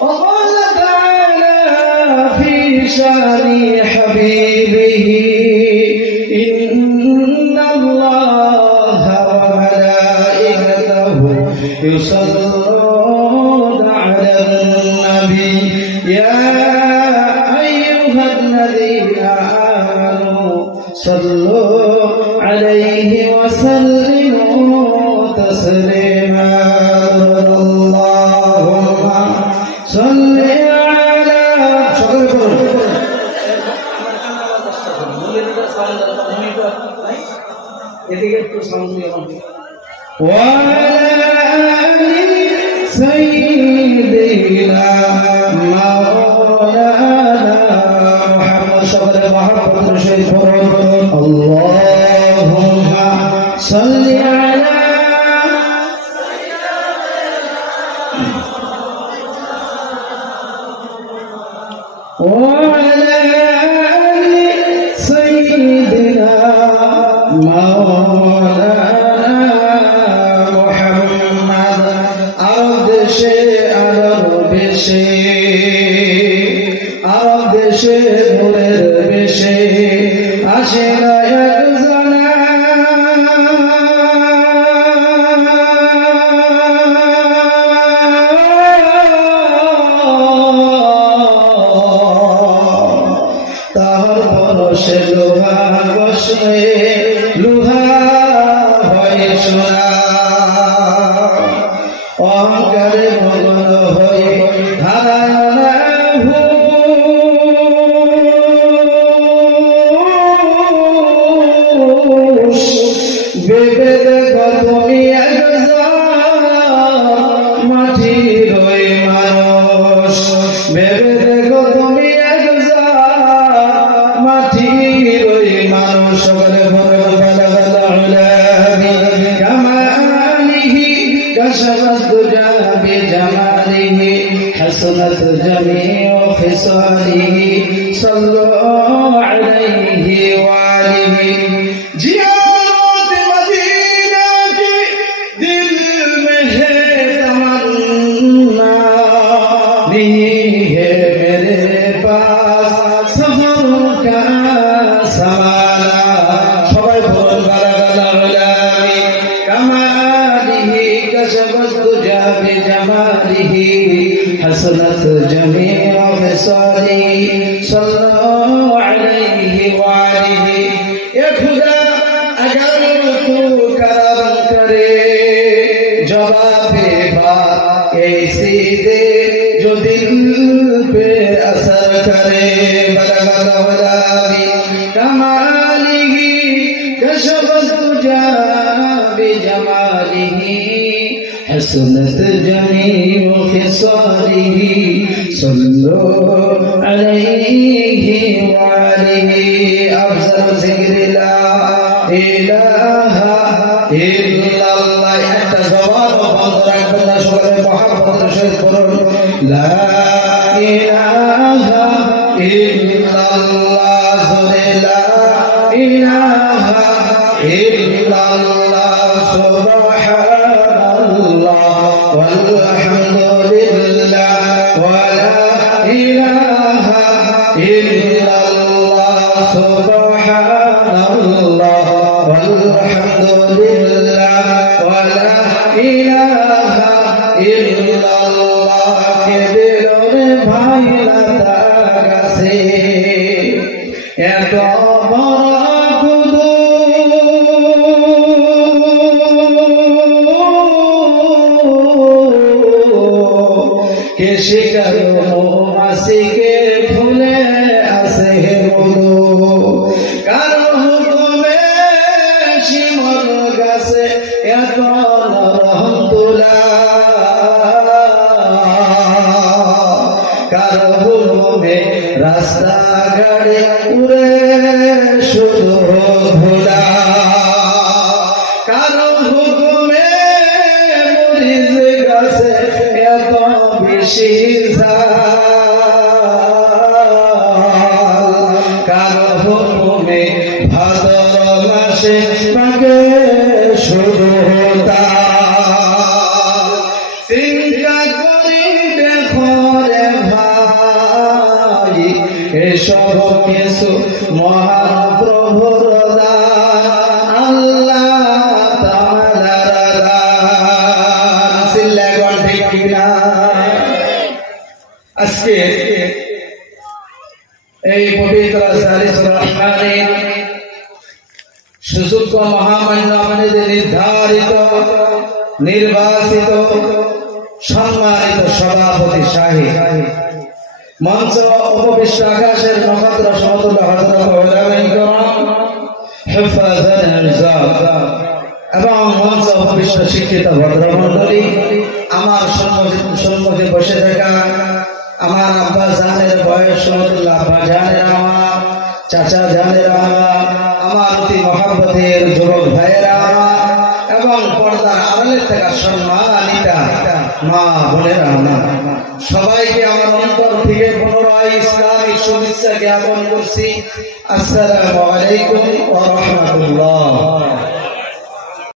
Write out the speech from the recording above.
وقال تعالى في شان حبيبه إن الله وملائكته يصلون على النبي يا أيها الذين آمنوا صلوا عليه وسلموا تسليما اللهم صل على وعلى آل سيدنا مولانا محمد صلى الله عليه وسلم اللهم صل على وعلى آل سيدنا مولانا محمد عبد شيء عرب شيء عبد شيء نور بشيء عشنا يكزنا লোহা বসে লোহা হয় সোনা অহংকারে মগ্ন হয়ে হারায় বেবে দেখো তুমি মাটির ওই মানুষ বেবে দেখো তুমি সকলে كشفت الدجى بجماله حسنت جميع خصاله صلوا عليه وآله زيارت مدینہ کی دل میں ہے تمنا نہیں ہے میرے پاس سفر کا سوالا সবাই বলুন كشفت الدجى بجماله حسنت جميع خصاله صلوا عليه وآله يا خدا اگر تو کرم کرے جواب بات ایسی دے جو دل پہ اثر کرے بلغ العلا کماله كشفت الدجى بجماله حسنت جميع خصاله صلوا عليه وآله أفضل ذكر لا إله إلا الله أنت زوال وفضل كل شكر محمد رسول لا إله إلا الله لا إله إلا الله سبحان والحمد لله ولا إله إلا الله سبحان الله والحمد لله ولا إله إلا الله كبير ভাই লতা গাছে এত के फूले आसे मधु कारो हुकुमे शिमर गाছে এত নরম তুলা কারো হুকুমে রাস্তা গাড়ি উড়ে শুধু ধুলা কারো হুকুমে মরিচ গাছে এত বেশি কারো হুকুমে ভাদর মাসে পাকে শুরু হতা চিন্তা করি দেখো এসব কিছু মহান প্রভুর দান, আল্লাহ তাআলার দান। সিল্লাগন ঠিক কিনা? আজকে এই পবিত্র সালিসুর রহমানের সুযোগ্য মহামান্য আমাদের নির্ধারিত নির্বাচিত সম্মানিত সভাপতি সাহেব, মঞ্চ উপবিষ্ট আকাশের নক্ষত্র সমতুল্য হযরত উলামায়ে কিরাম, হুফাজান আল-জাদ এবং মঞ্চ উপবিষ্ট শিক্ষিত ভদ্রমণ্ডলী, আমার সম্মুখে বসে থাকা আমার আব্বা জানের বয়স সমতুল্য আব্বা জানের, আমার চাচা জানের, আমার অতি মহব্বতের যুবক ভাইয়েরা এবং পর্দার আড়ালের থেকে সম্মানিতা মা বোনেরা, সবাইকে আমার অন্তর থেকে পুনরায় ইসলামিক শুভেচ্ছা জ্ঞাপন করছি। আসসালামু আলাইকুম ওয়া রাহমাতুল্লাহ।